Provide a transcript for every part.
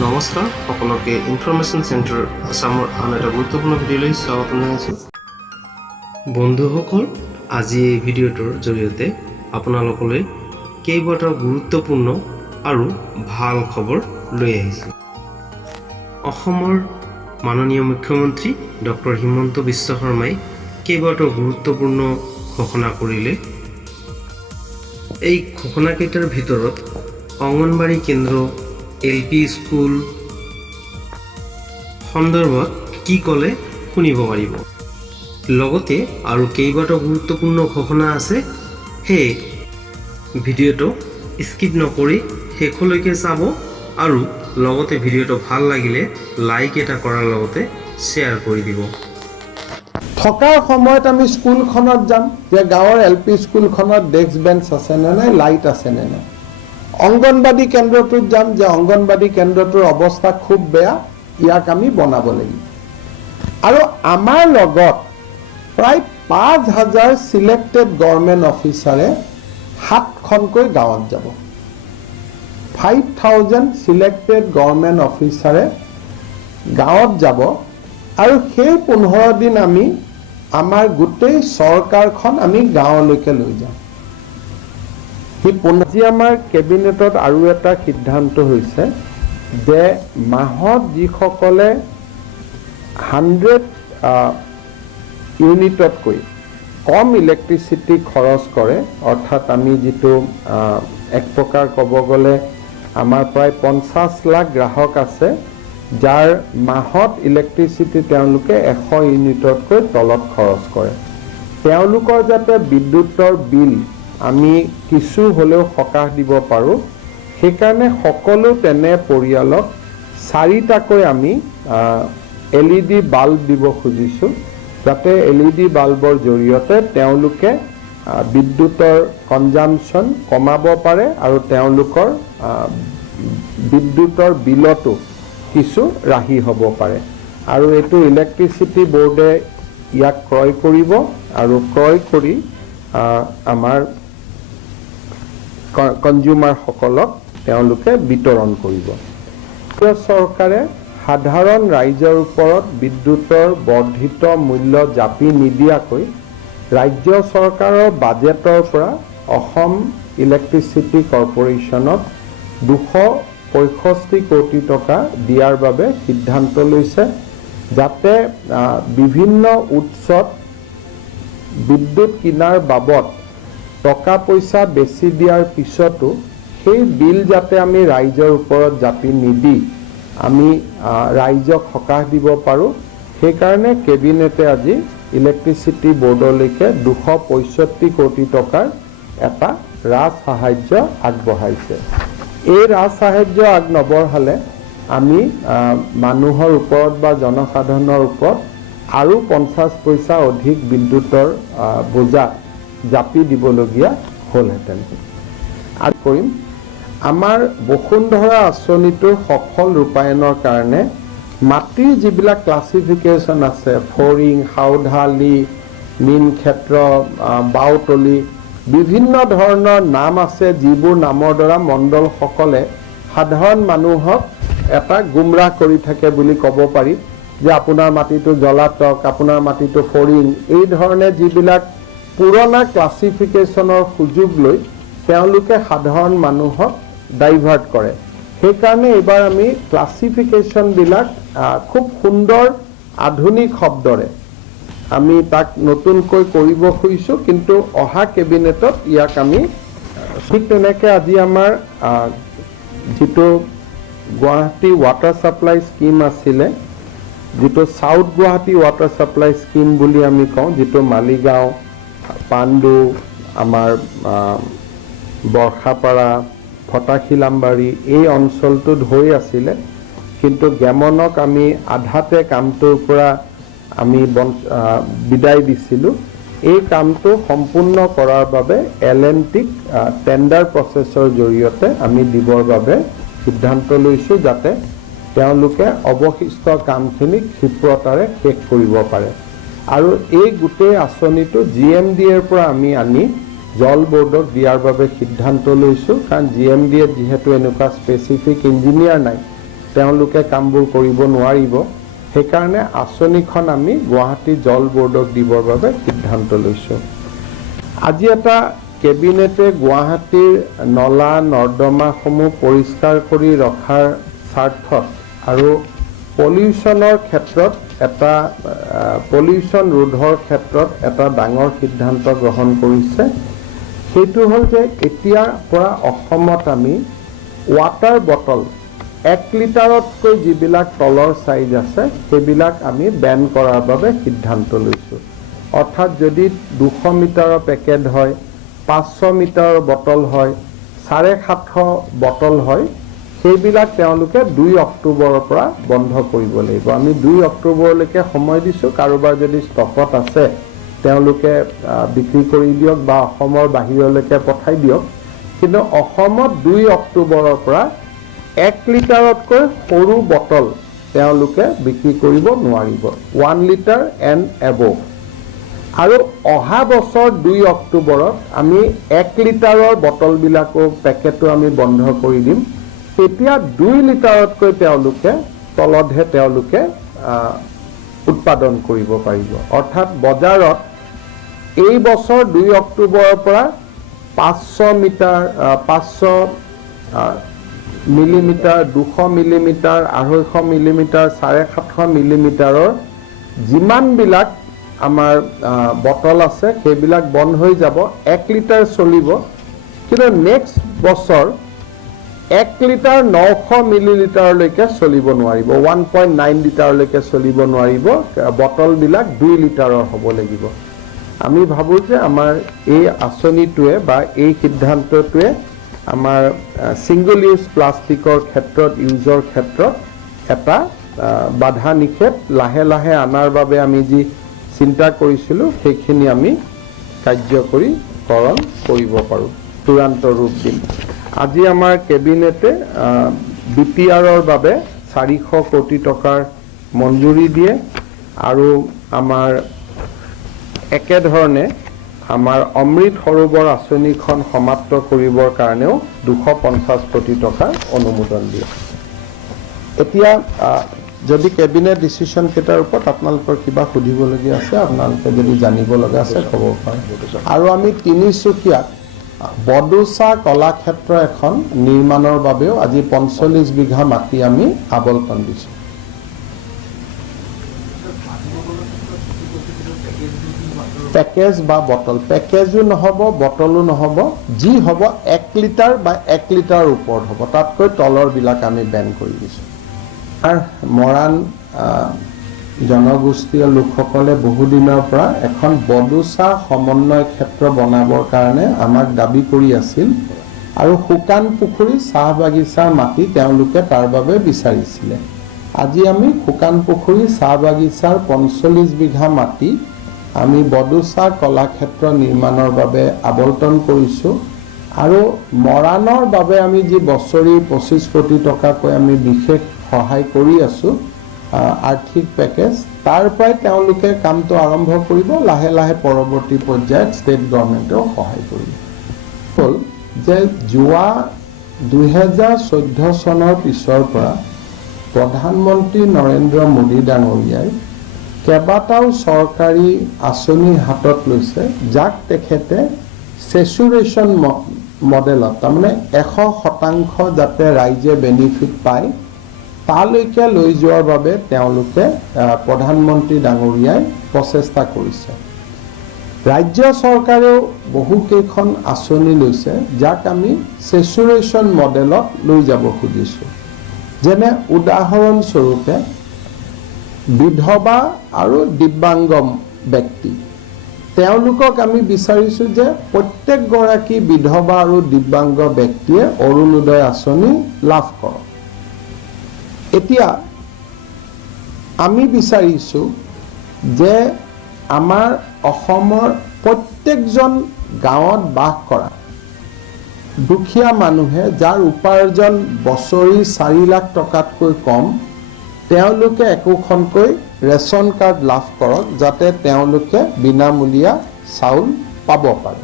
নমস্কাৰ সকলোকে information centre আসামৰ আন এটা গুৰুত্বপূৰ্ণ ভিডিঅ'লৈ স্বাগতম জনাইছোঁ। বন্ধুসকল, আজি এই ভিডিঅ'টোৰ জৰিয়তে আপোনালোকলৈ কেইবাটাও গুৰুত্বপূৰ্ণ আৰু ভাল খবৰ লৈ আহিছোঁ। অসমৰ মাননীয় মুখ্যমন্ত্ৰী ডক্টৰ হিমন্ত বিশ্ব শৰ্মাই কেইবাটাও গুৰুত্বপূৰ্ণ ঘোষণা কৰিলে। এই ঘোষণাকেইটাৰ ভিতৰত অংগনবাড়ী কেন্দ্ৰ, LP স্কুল সন্দৰ্ভত কি ক'লে শুনিব পাৰিব। লগতে আৰু কেইবাটাও গুৰুত্বপূৰ্ণ ঘোষণা আছে, সেই ভিডিঅ'টো স্কিপ নকৰি শেষলৈকে চাব আৰু লগতে ভিডিঅ'টো ভাল লাগিলে লাইক এটা কৰাৰ লগতে শ্বেয়াৰ কৰি দিব। থকাৰ সময়ত আমি স্কুলখনত যাম যে গাঁৱৰ LP স্কুলখনত ডেস্ক বেঞ্চ আছে নে নাই, লাইট আছে নে নাই। অংগনবাড়ী কেন্দ্ৰটোত যাম যে অংগনবাড়ী কেন্দ্ৰটোৰ অৱস্থা খুব বেয়া, ইয়াক আমি বনাব লাগিব। আৰু আমাৰ লগত প্ৰায় ৫,০০০ চিলেক্টেড গভৰ্ণমেণ্ট অফিচাৰে ৭খনকৈ গাঁৱত যাব। 5,000 চিলেক্টেড গভৰ্ণমেণ্ট অফিচাৰে গাঁৱত যাব আৰু সেই 15 দিন আমি আমাৰ গোটেই চৰকাৰখন আমি গাঁৱলৈকে লৈ যাম। আজি আমাৰ কেবিনেটত আৰু এটা সিদ্ধান্ত হৈছে যে মাহত যিসকলে 100 ইউনিটতকৈ কম ইলেক্ট্ৰিচিটি খৰচ কৰে, অৰ্থাৎ আমি যিটো এক প্ৰকাৰ ক'ব গ'লে আমাৰ প্ৰায় 50 লাখ গ্ৰাহক আছে যাৰ মাহত ইলেক্ট্ৰিচিটি তেওঁলোকে 100 ইউনিটতকৈ তলত খৰচ কৰে, তেওঁলোকৰ যাতে বিদ্যুতৰ বিল আমি কিছু হ'লেও সকাহ দিব পাৰোঁ, সেইকাৰণে সকলো তেনে পৰিয়ালক 4টাকৈ আমি LED বাল্ব দিব খুজিছোঁ, যাতে LED বাল্বৰ জৰিয়তে তেওঁলোকে বিদ্যুতৰ কনজাম্পশ্যন কমাব পাৰে আৰু তেওঁলোকৰ বিদ্যুতৰ বিলতো কিছু ৰাহি হ'ব পাৰে। আৰু এইটো ইলেক্ট্ৰিচিটি বোৰ্ডে ইয়াক ক্ৰয় কৰিব আৰু ক্ৰয় কৰি আমাৰ কনজিউমাৰসকলক তেওঁলোকে বিতৰণ কৰিব। চৰকাৰে সাধাৰণ ৰাইজৰ ওপৰত বিদ্যুতৰ বৰ্ধিত মূল্য জাপি নিদিয়াকৈ ৰাজ্য চৰকাৰৰ বাজেটৰ পৰা অসম ইলেক্ট্ৰিচিটি কৰ্পোৰেশ্যনক 265 কোটি টকা দিয়াৰ বাবে সিদ্ধান্ত লৈছে, যাতে বিভিন্ন উৎসত বিদ্যুৎ কিনাৰ বাবদ টকা পইচা বেছি দিয়াৰ পিছতো সেই বিল যাতে আমি ৰাইজৰ ওপৰত জাপি নিদি আমি ৰাইজক সকাহ দিব পাৰোঁ, সেইকাৰণে কেবিনেটে আজি ইলেক্ট্ৰিচিটি বোৰ্ডলৈকে 265 কোটি টকাৰ এটা ৰাজ সাহায্য আগবঢ়াইছে। এই ৰাজ সাহায্য নবঢ়ালে আমি মানুহৰ ওপৰত বা জনসাধাৰণৰ ওপৰত আৰু 50 পইচা অধিক বিদ্যুতৰ বোজা জাপি দিবলগীয়া হ'লহেঁতেন। আৰু কৰিম আমাৰ বসুন্ধৰা আঁচনিটোৰ সফল ৰূপায়ণৰ কাৰণে মাটিৰ যিবিলাক ক্লাছিফিকেশ্যন আছে, ফৰিং, হাওধালি, মীনক্ষেত্ৰ, বাওতলি, বিভিন্ন ধৰণৰ নাম আছে, যিবোৰ নামৰ দ্বাৰা মণ্ডলসকলে সাধাৰণ মানুহক এটা গুমৰাহ কৰি থাকে বুলি ক'ব পাৰি, যে আপোনাৰ মাটিটো জলাতক, আপোনাৰ মাটিটো ফৰিং, এই ধৰণে যিবিলাক পুৰণা ক্লাছিফিকেশ্যনৰ সুযোগ লৈ তেওঁলোকে সাধাৰণ মানুহক ডাইভাৰ্ট কৰে। সেইকাৰণে এইবাৰ আমি ক্লাছিফিকেশ্যনবিলাক খুব সুন্দৰ আধুনিক শব্দৰে আমি তাক নতুনকৈ কৰিব খুজিছোঁ, কিন্তু অহা কেবিনেটত ইয়াক আমি ঠিক তেনেকৈ আজি আমাৰ যিটো গুৱাহাটী ৱাটাৰ ছাপ্লাই স্কিম আছিলে, যিটো south Guwahati water supply scheme বুলি আমি কওঁ, যিটো মালিগাঁও, পাণ্ডু, আমাৰ বৰ্ষাপাৰা, ফটাশিলামবাৰী এই অঞ্চলটোত হৈ আছিলে, কিন্তু গেমনক আমি আধাতে কামটোৰ পৰা আমি বিদায় দিছিলোঁ। এই কামটো সম্পূৰ্ণ কৰাৰ বাবে L&Tক টেণ্ডাৰ প্ৰচেছৰ জৰিয়তে আমি দিবৰ বাবে সিদ্ধান্ত লৈছোঁ, যাতে তেওঁলোকে অৱশিষ্ট কামখিনি ক্ষিপ্ৰতাৰে শেষ কৰিব পাৰে। আৰু এই গোটেই আঁচনিটো GMDৰ পৰা আমি আনি জল বোৰ্ডক দিয়াৰ বাবে সিদ্ধান্ত লৈছোঁ, কাৰণ GMDত যিহেতু এনেকুৱা স্পেচিফিক ইঞ্জিনিয়াৰ নাই, তেওঁলোকে কামবোৰ কৰিব নোৱাৰিব। সেইকাৰণে আঁচনিখন আমি গুৱাহাটী জল বৰ্ডক দিবৰ বাবে সিদ্ধান্ত লৈছোঁ। আজি এটা কেবিনেটে গুৱাহাটীৰ নলা নৰ্দমাসমূহ পৰিষ্কাৰ কৰি ৰখাৰ স্বাৰ্থত আৰু পলিউশ্যনৰ ক্ষেত্ৰত এটা পলিউশ্যন ৰোধৰ ক্ষেত্ৰত এটা ডাঙৰ সিদ্ধান্ত গ্ৰহণ কৰিছে। সেইটো হ'ল যে এতিয়াৰ পৰা অসমত আমি ৱাটাৰ বটল 1 লিটাৰতকৈ যিবিলাক তলৰ চাইজ আছে সেইবিলাক আমি বেন কৰাৰ বাবে সিদ্ধান্ত লৈছোঁ। অৰ্থাৎ যদি 200 মিটাৰৰ পেকেট হয়, 500 মিটাৰৰ বটল হয়, 750 বটল হয়, সেইবিলাক তেওঁলোকে 2 অক্টোবৰৰ পৰা বন্ধ কৰিব লাগিব। আমি 2 অক্টোবৰলৈকে সময় দিছোঁ। কাৰোবাৰ যদি ষ্টকত আছে তেওঁলোকে বিক্ৰী কৰি দিয়ক বা অসমৰ বাহিৰলৈকে পঠাই দিয়ক। কিন্তু অসমত 2 অক্টোবৰৰ পৰা 1 লিটাৰতকৈ সৰু বটল তেওঁলোকে বিক্ৰী কৰিব নোৱাৰিব, 1 লিটাৰ এণ্ড এবভ। আৰু অহা বছৰ 2 অক্টোবৰত আমি 1 লিটাৰৰ বটলবিলাকো পেকেটো আমি বন্ধ কৰি দিম। তেতিয়া 2 লিটাৰতকৈ তেওঁলোকে তলতহে তেওঁলোকে উৎপাদন কৰিব পাৰিব। অৰ্থাৎ বজাৰত এই বছৰ 2 অক্টোবৰৰ পৰা 500 মিলিমিটাৰ, 200 মিলিমিটাৰ, 250 মিলিমিটাৰ, 750 মিলিমিটাৰৰ যিমানবিলাক আমাৰ বটল আছে সেইবিলাক বন্ধ হৈ যাব। 1 লিটাৰ চলিব। কিন্তু নেক্সট বছৰ 1 লিটাৰ 900 মিলিলিটাৰলৈকে চলিব নোৱাৰিব, 1.9 লিটাৰলৈকে চলিব নোৱাৰিব। বটলবিলাক 2 লিটাৰৰ হ'ব লাগিব। আমি ভাবোঁ যে আমাৰ এই আঁচনিটোৱে বা এই সিদ্ধান্তটোৱে আমাৰ ছিংগল ইউজ প্লাষ্টিকৰ ক্ষেত্ৰত ইউজৰ ক্ষেত্ৰত এটা বাধা নিষেধ লাহে লাহে আনাৰ বাবে আমি যি চিন্তা কৰিছিলোঁ সেইখিনি আমি কাৰ্যকৰীকৰণ কৰিব পাৰোঁ, চূড়ান্ত ৰূপ দিম। আজি আমাৰ কেবিনেটে BPRৰ বাবে 400 কোটি টকাৰ মঞ্জুৰি দিয়ে আৰু আমাৰ একেধৰণে আমাৰ অমৃত সৰোবৰ আঁচনিখন সমাপ্ত কৰিবৰ কাৰণেও 250 কোটি টকাৰ অনুমোদন দিয়ে। এতিয়া যদি কেবিনেট ডিচিশ্যন কেইটাৰ ওপৰত আপোনালোকৰ কিবা সুধিবলগীয়া আছে, আপোনালোকে যদি জানিব লগা আছে ক'ব পাৰে। আৰু আমি তিনিচুকীয়াত বডোচা কলাক্ষেত্ৰ এখন নিৰ্মাণৰ বাবেও আজি 45 বিঘা মাটি আমি আবণ্টন দিছোঁ। পেকেজ বা বটল, পেকেজো নহ'ব, বটলো নহ'ব, যি হ'ব 1 লিটাৰ বা 1 লিটাৰৰ ওপৰত হ'ব, তাতকৈ তলৰবিলাক আমি বেন কৰি দিছোঁ। আৰু মৰাণ জনগোষ্ঠীয় লোকসকলে বহুদিনৰ পৰা এখন বডোচা সমন্বয় ক্ষেত্ৰ বনাবৰ কাৰণে আমাক দাবী কৰি আছিল আৰু শুকান পুখুৰী চাহ বাগিচাৰ মাটি তেওঁলোকে তাৰ বাবে বিচাৰিছিলে। আজি আমি শুকান পুখুৰী চাহ বাগিচাৰ 45 বিঘা মাটি আমি বডোচা কলাক্ষেত্ৰ নিৰ্মাণৰ বাবে আবণ্টন কৰিছোঁ আৰু মৰাণৰ বাবে আমি যি বছৰি 25 কোটি টকাকৈ আমি বিশেষ সহায় কৰি আছোঁ আৰ্থিক পেকেজ, তাৰ পৰাই তেওঁলোকে কামটো আৰম্ভ কৰিব। লাহে লাহে পৰৱৰ্তী পৰ্যায়ত ষ্টেট গভৰ্ণমেণ্টেও সহায় কৰিব। হ'ল যে যোৱা 2014 চনৰ পিছৰ পৰা প্ৰধানমন্ত্ৰী নৰেন্দ্ৰ মোদী ডাঙৰীয়াই কেইবাটাও চৰকাৰী আঁচনি হাতত লৈছে, যাক তেখেতে চেচুৰেশ্যন মডেলত, তাৰমানে 100% যাতে ৰাইজে বেনিফিট পায় তালৈকে লৈ যোৱাৰ বাবে তেওঁলোকে প্ৰধানমন্ত্ৰী ডাঙৰীয়াই প্ৰচেষ্টা কৰিছে। ৰাজ্য চৰকাৰেও বহুকেইখন আঁচনি লৈছে, যাক আমি চেচুৰেশ্যন মডেলত লৈ যাব খুজিছোঁ। যেনে উদাহৰণস্বৰূপে বিধৱা আৰু দিব্যাংগ ব্যক্তি, তেওঁলোকক আমি বিচাৰিছোঁ যে প্ৰত্যেকগৰাকী বিধৱা আৰু দিব্যাংগ ব্যক্তিয়ে অৰুণোদয় আঁচনি লাভ কৰক। এতিয়া আমি বিচাৰিছোঁ যে আমাৰ অসমৰ প্ৰত্যেকজন গাঁৱত বাস কৰা দুখীয়া মানুহে যাৰ উপাৰ্জন বছৰি 4 লাখ টকাতকৈ কম, তেওঁলোকে একোখনকৈ ৰেচন কাৰ্ড লাভ কৰক, যাতে তেওঁলোকে বিনামূলীয়া চাউল পাব পাৰে।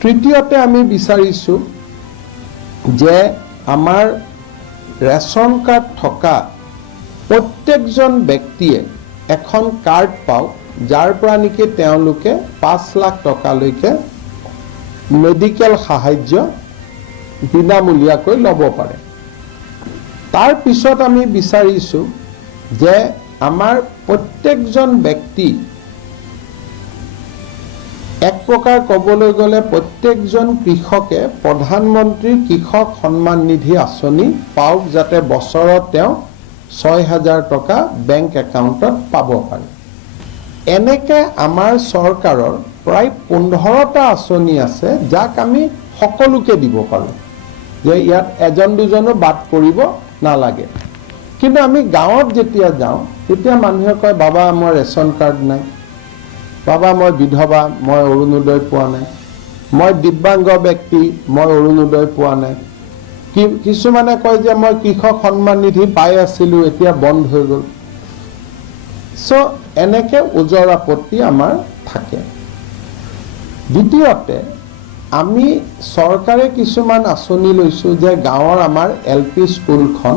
তৃতীয়তে আমি বিচাৰিছোঁ যে আমাৰ ৰেচন কাৰ্ড থকা প্ৰত্যেকজন ব্যক্তিয়ে এখন কাৰ্ড পাওক, যাৰ পৰা নেকি তেওঁলোকে 5 লাখ টকালৈকে মেডিকেল সাহায্য বিনামূলীয়াকৈ ল'ব পাৰে। তাৰ পিছত আমি বিচাৰিছোঁ যে আমাৰ প্ৰত্যেকজন ব্যক্তি, এক প্ৰকাৰ ক'বলৈ গ'লে প্ৰত্যেকজন কৃষকে প্ৰধানমন্ত্ৰী কৃষক সন্মান নিধি আঁচনি পাওক, যাতে বছৰত তেওঁ 6,000 টকা বেংক একাউণ্টত পাব পাৰে। এনেকৈ আমাৰ চৰকাৰৰ প্ৰায় 15টা আঁচনি আছে, যাক আমি সকলোকে দিব পাৰোঁ, যে ইয়াত এজন দুজনো বাদ পৰিব নালাগে। কিন্তু আমি গাঁৱত যেতিয়া যাওঁ তেতিয়া মানুহে কয়, বাবা মই ৰেচন কাৰ্ড নাই, বাবা মই বিধৱা, মই অৰুণোদয় পোৱা নাই, মই দিব্যাংগ ব্যক্তি, মই অৰুণোদয় পোৱা নাই। কিছুমানে কয় যে মই কৃষক সন্মান নিধি পাই আছিলোঁ, এতিয়া বন্ধ হৈ গ'ল। চ' এনেকৈ ওজৰ আপত্তি আমাৰ থাকে। দ্বিতীয়তে আমি চৰকাৰে কিছুমান আঁচনি লৈছোঁ যে গাঁৱৰ আমাৰ LP স্কুলখন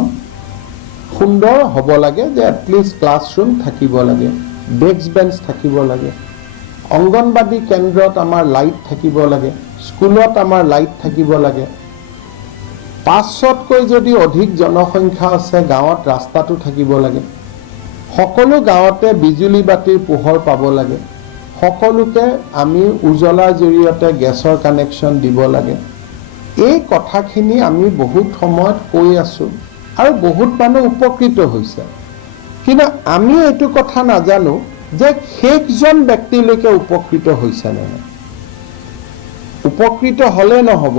সুন্দৰ হ'ব লাগে, যে এটলিষ্ট ক্লাছৰুম থাকিব লাগে, ডেস্ক বেঞ্চ থাকিব লাগে, অংগনবাদী কেন্দ্ৰত আমাৰ লাইট থাকিব লাগে, স্কুলত আমাৰ লাইট থাকিব লাগে। 500তকৈ যদি অধিক জনসংখ্যা আছে গাঁৱত ৰাস্তাটো থাকিব লাগে, সকলো গাঁৱতে বিজুলী বাতিৰ পোহৰ পাব লাগে, সকলোকে আমি উজ্বলাৰ জৰিয়তে গেছৰ কানেকশ্যন দিব লাগে। এই কথাখিনি আমি বহুত সময়ত কৈ আছোঁ আৰু বহুত মানুহ উপকৃত হৈছে। কিন্তু আমি এইটো কথা নাজানো যে সেইজন ব্যক্তিলৈকে উপকৃত হৈছে নে নাই। উপকৃত হ'লে নহ'ব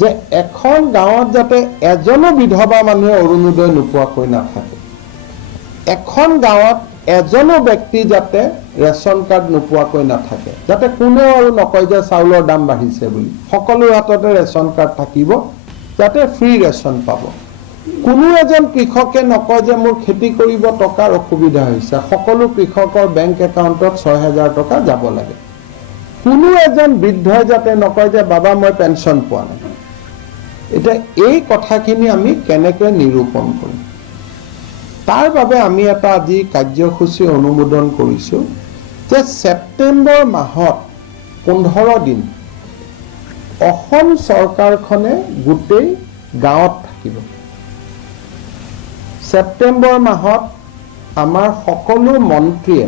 যে এখন গাঁৱত যাতে এজনো বিধৱা মানুহে অৰুণোদয় নোপোৱাকৈ নাথাকে, এখন গাঁৱত এজনো ব্যক্তি যাতে ৰেচন কাৰ্ড নোপোৱাকৈ নাথাকে, যাতে কোনেও আৰু নকয় যে চাউলৰ দাম বাঢ়িছে বুলি। সকলোৰ হাততে ৰেচন কাৰ্ড থাকিব, যাতে ফ্ৰী ৰেচন পাব। কোনো এজন কৃষকে নকয় যে মোৰ খেতি কৰিব টকাৰ অসুবিধা হৈছে, সকলো কৃষকৰ বেংক একাউণ্টত 6,000 টকা যাব লাগে। কোনো এজন বৃদ্ধই যাতে নকয় যে বাবা মই পেঞ্চন পোৱা নাই। এতিয়া এই কথাখিনি আমি কেনেকৈ নিৰূপণ কৰিম? তাৰ বাবে আমি এটা আজি কাৰ্যসূচী অনুমোদন কৰিছোঁ যে ছেপ্টেম্বৰ মাহত 15 দিন অসম চৰকাৰখনে গোটেই গাঁৱত থাকিব। ছেপ্টেম্বৰ মাহত আমাৰ সকলো মন্ত্ৰীয়ে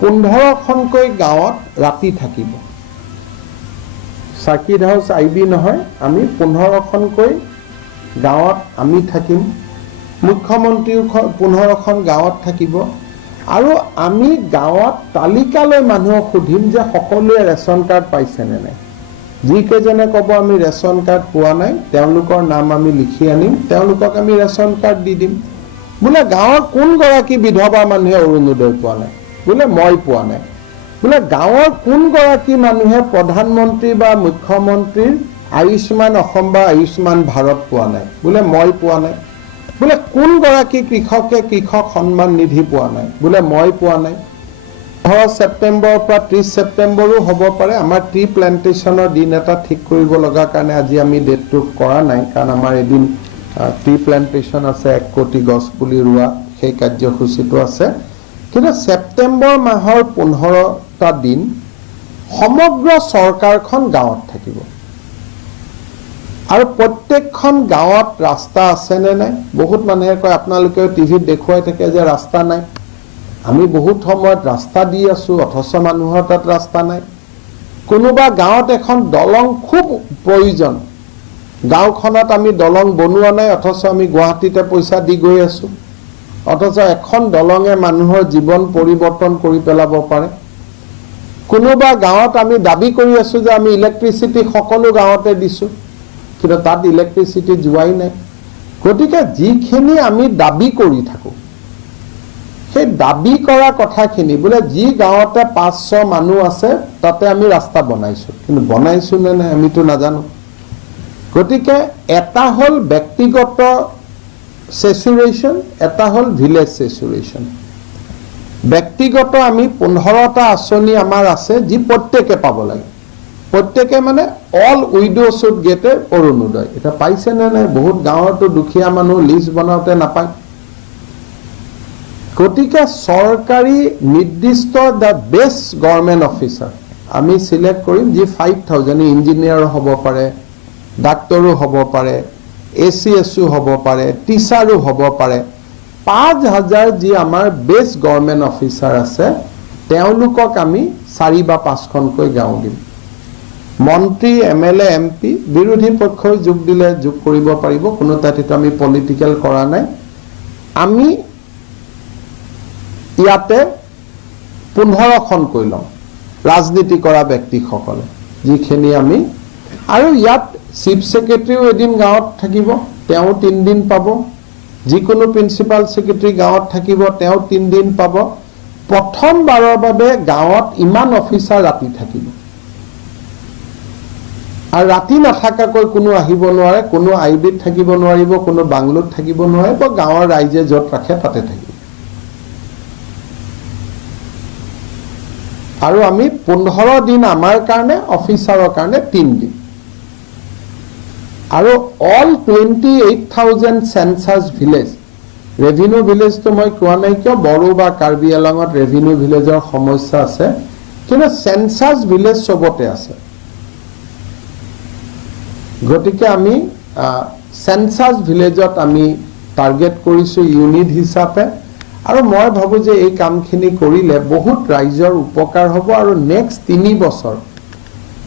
15খনকৈ গাঁৱত ৰাতি থাকিব। চাৰ্কিট হাউচ IB নহয়, আমি 15খনকৈ গাঁৱত আমি থাকিম। মুখ্যমন্ত্ৰীও 15খন গাঁৱত থাকিব। আৰু আমি গাঁৱত তালিকালৈ মানুহক সুধিম যে সকলোৱে ৰেচন কাৰ্ড পাইছেনে নাই। যিকেইজনে ক'ব আমি ৰেচন কাৰ্ড পোৱা নাই, তেওঁলোকৰ নাম আমি লিখি আনিম, তেওঁলোকক আমি ৰেচন কাৰ্ড দি দিম। বোলে গাঁৱৰ কোনগৰাকী বিধৱা মানুহে অৰুণোদয় পোৱা নাই, বোলে মই পোৱা নাই। বোলে গাঁৱৰ কোনগৰাকী মানুহে প্ৰধানমন্ত্ৰী বা মুখ্যমন্ত্ৰীৰ আয়ুষ্মান অসম বা আয়ুষ্মান ভাৰত পোৱা নাই, বোলে মই পোৱা নাই। বোলে কোনগৰাকী কৃষকে কৃষক সন্মান নিধি পোৱা নাই, বোলে মই পোৱা নাই। 15 ছেপ্টেম্বৰৰ পৰা 30 ছেপ্টেম্বৰো হ'ব পাৰে। আমাৰ ট্ৰি প্লেণ্টেশ্যনৰ দিন এটা ঠিক কৰিব লগা কাৰণে আজি আমি ডেটটো কৰা নাই, কাৰণ আমাৰ এদিন ট্ৰি প্লেণ্টেশ্যন আছে, 1 কোটি গছ পুলি ৰোৱা, সেই কাৰ্যসূচীটো আছে। কিন্তু ছেপ্টেম্বৰ মাহৰ 15টা দিন সমগ্ৰ চৰকাৰখন গাঁৱত থাকিব। আৰু প্ৰত্যেকখন গাঁৱত ৰাস্তা আছেনে নাই? বহুত মানুহে কয়, আপোনালোকেও টিভিত দেখুৱাই থাকে যে ৰাস্তা নাই। আমি বহুত সময়ত ৰাস্তা দি আছোঁ, অথচ মানুহৰ তাত ৰাস্তা নাই। কোনোবা গাঁৱত এখন দলং খুব প্ৰয়োজন, গাঁওখনত আমি দলং বনোৱা নাই, অথচ আমি গুৱাহাটীতে পইচা দি গৈ আছোঁ। অথচ এখন দলঙে মানুহৰ জীৱন পৰিৱৰ্তন কৰি পেলাব পাৰে। কোনোবা গাঁৱত আমি দাবী কৰি আছোঁ যে আমি ইলেক্ট্ৰিচিটি সকলো গাঁৱতে দিছোঁ, কিন্তু তাত ইলেক্ট্ৰিচিটি যোৱাই নাই। গতিকে যিখিনি আমি দাবী কৰি থাকোঁ, সেই দাবী কৰা কথাখিনি বোলে যি গাঁৱতে 500 মানুহ আছে তাতে আমি ৰাস্তা বনাইছোঁ, কিন্তু বনাইছোঁ নে নাই আমিতো নাজানো। গতিকে এটা হ'ল ব্যক্তিগত চেচুৰেশ্যন, এটা হ'ল ভিলেজ চেচুৰেশ্যন। ব্যক্তিগত আমি 15টা আঁচনি আমাৰ আছে যি প্ৰত্যেকে পাব লাগে। প্ৰত্যেকে মানে all widow should get a Orunodoi. এটা পাইছে নে নাই? বহুত গাঁৱতো দুখীয়া মানুহ লিষ্ট বনাওঁতে নাপায়। গতিকে চৰকাৰী নিৰ্দিষ্ট দ্য বেষ্ট গভৰ্ণমেণ্ট অফিচাৰ আমি চিলেক্ট কৰিম, যি 5,000 ইঞ্জিনিয়াৰো হ'ব পাৰে, ডাক্তৰো হ'ব পাৰে, ACSও হ'ব পাৰে, টিচাৰো হ'ব পাৰে। 5,000 যি আমাৰ বেষ্ট গভৰ্ণমেণ্ট অফিচাৰ আছে তেওঁলোকক আমি 4 বা 5খনকৈ গাঁও দিম। মন্ত্ৰী, MLA, MP বিৰোধী পক্ষই যোগ দিলে যোগ কৰিব পাৰিব, কোনো তাত আমি পলিটিকেল কৰা নাই। আমি ইয়াতে 15খনকৈ ল'ম ৰাজনীতি কৰা ব্যক্তিসকলে, যিখিনি আমি, আৰু ইয়াত চিফ ছেক্ৰেটাৰীও এদিন গাঁৱত থাকিব, তেওঁ 3 দিন পাব। যিকোনো প্ৰিন্সিপাল ছেক্ৰেটাৰী গাঁৱত থাকিব, তেওঁ 3 দিন পাব। প্ৰথমবাৰৰ বাবে গাঁৱত ইমান অফিচাৰ ৰাতি থাকিব, আৰু ৰাতি নাথাকাকৈ কোনো আহিব নোৱাৰে, কোনো IBত থাকিব নোৱাৰিব, কোনো বাংলোত থাকিব নোৱাৰিব, গাঁৱৰ ৰাইজে য'ত ৰাখে তাতে থাকিব। আৰু আমি 15 দিন আমাৰ কাৰণে, অফিচাৰৰ কাৰণে 3 দিন। আৰু অল 28,000 চেঞ্চাছ ভিলেজ, ৰেভিনিউ ভিলেজটো মই কোৱা নাই কিয়, বড়ো বা কাৰ্বি আংলঙত ৰেভিনিউ ভিলেজৰ সমস্যা আছে, কিন্তু চেঞ্চাছ ভিলেজ চবতে আছে। গতিকে আমি চেঞ্চাছ ভিলেজত আমি টাৰ্গেট কৰিছোঁ ইউনিট হিচাপে। আৰু মই ভাবোঁ যে এই কামখিনি কৰিলে বহুত ৰাইজৰ উপকাৰ হ'ব, আৰু নেক্সট 3 বছৰ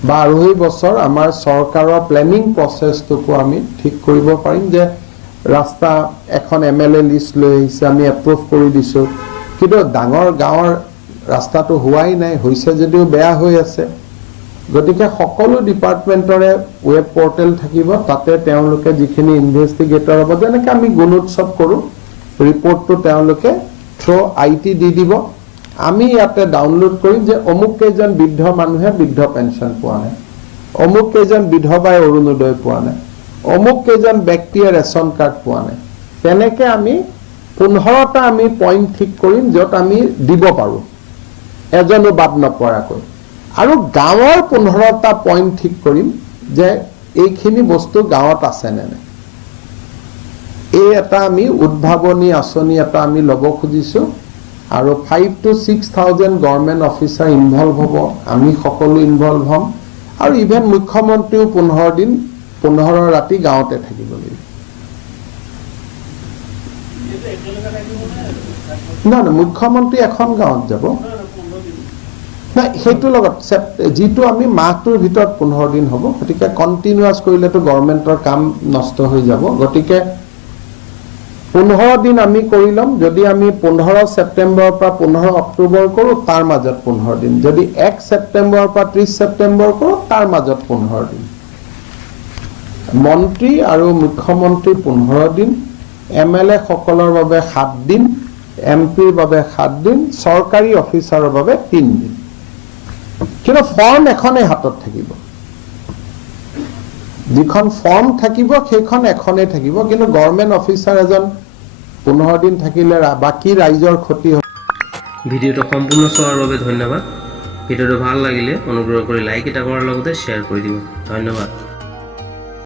বা 2.5 বছৰ আমাৰ চৰকাৰৰ প্লেনিং প্ৰচেছটোকো আমি ঠিক কৰিব পাৰিম। যে ৰাস্তা এখন MLA লিষ্ট লৈ আহিছে, আমি এপ্ৰুভ কৰি দিছোঁ, কিন্তু ডাঙৰ গাঁৱৰ ৰাস্তাটো হোৱাই নাই, হৈছে যদিও বেয়া হৈ আছে। গতিকে সকলো ডিপাৰ্টমেণ্টৰে ৱেব পৰ্টেল থাকিব, তাতে তেওঁলোকে যিখিনি ইনভেষ্টিগেটৰ হ'ব, যেনেকৈ আমি গুণোৎসৱ কৰোঁ, ৰিপৰ্টটো তেওঁলোকে থ্ৰু IT দি দিব। আমি ইয়াতে ডাউনলোড কৰিম যে অমুক কেইজন বৃদ্ধ মানুহে বৃদ্ধ পেঞ্চন পোৱা নাই, অমুক কেইজন বিধৱাই অৰুণোদয় পোৱা নাই, অমুক কেইজন ব্যক্তিয়ে ৰেচন কাৰ্ড পোৱা নাই। তেনেকৈ আমি 15টা আমি পইণ্ট ঠিক কৰিম য'ত আমি দিব পাৰোঁ, এজনো বাদ নপৰাকৈ। আৰু গাঁৱৰ 15টা পইণ্ট ঠিক কৰিম যে এইখিনি বস্তু গাঁৱত আছে নে নাই। এই এটা আমি উদ্ভাৱনী আঁচনি এটা আমি ল'ব খুজিছোঁ, আৰু 5,000 to 6,000 গভৰ্ণমেণ্ট অফিচাৰ ইনভলভ হ'ব, আমি সকলো ইনভলভ হ'ম। আৰু ইভেন মুখ্যমন্ত্ৰীও 15 দিন 15 ৰাতি গাঁৱতে থাকিব লাগিব। নাই নাই, মুখ্যমন্ত্ৰী এখন গাঁৱত যাব, নাই সেইটোৰ লগত যিটো আমি মাহটোৰ ভিতৰত 15 দিন হ'ব। গতিকে কণ্টিনিউৱাছ কৰিলেতো গভৰ্ণমেণ্টৰ কাম নষ্ট হৈ যাব। গতিকে 15 দিন আমি কৰি ল'ম। যদি আমি 15 ছেপ্টেম্বৰৰ পৰা 15 অক্টোবৰ কৰোঁ, তাৰ মাজত 15 দিন। যদি 1 ছেপ্টেম্বৰৰ পৰা 30 ছেপ্টেম্বৰ কৰোঁ, তাৰ মাজত 15 দিন। মন্ত্ৰী আৰু মুখ্যমন্ত্ৰী 15 দিন, MLA সকলৰ বাবে 7 দিন, MPৰ বাবে 7 দিন, চৰকাৰী অফিচাৰৰ বাবে 3 দিন। কিন্তু ফৰ্ম এখনেই হাতত থাকিব, যিখন ফৰ্ম থাকিব সেইখন এখনেই থাকিব, কিন্তু গভৰ্ণমেণ্ট অফিচাৰ এজন 15 দিন থাকিলে বাকী ৰাইজৰ ক্ষতি হ'ব। ভিডিঅ'টো সম্পূৰ্ণ চোৱাৰ বাবে ধন্যবাদ। ভিডিঅ'টো ভাল লাগিলে অনুগ্ৰহ কৰি লাইক এটা কৰাৰ লগতে শ্বেয়াৰ কৰি দিব। ধন্যবাদ।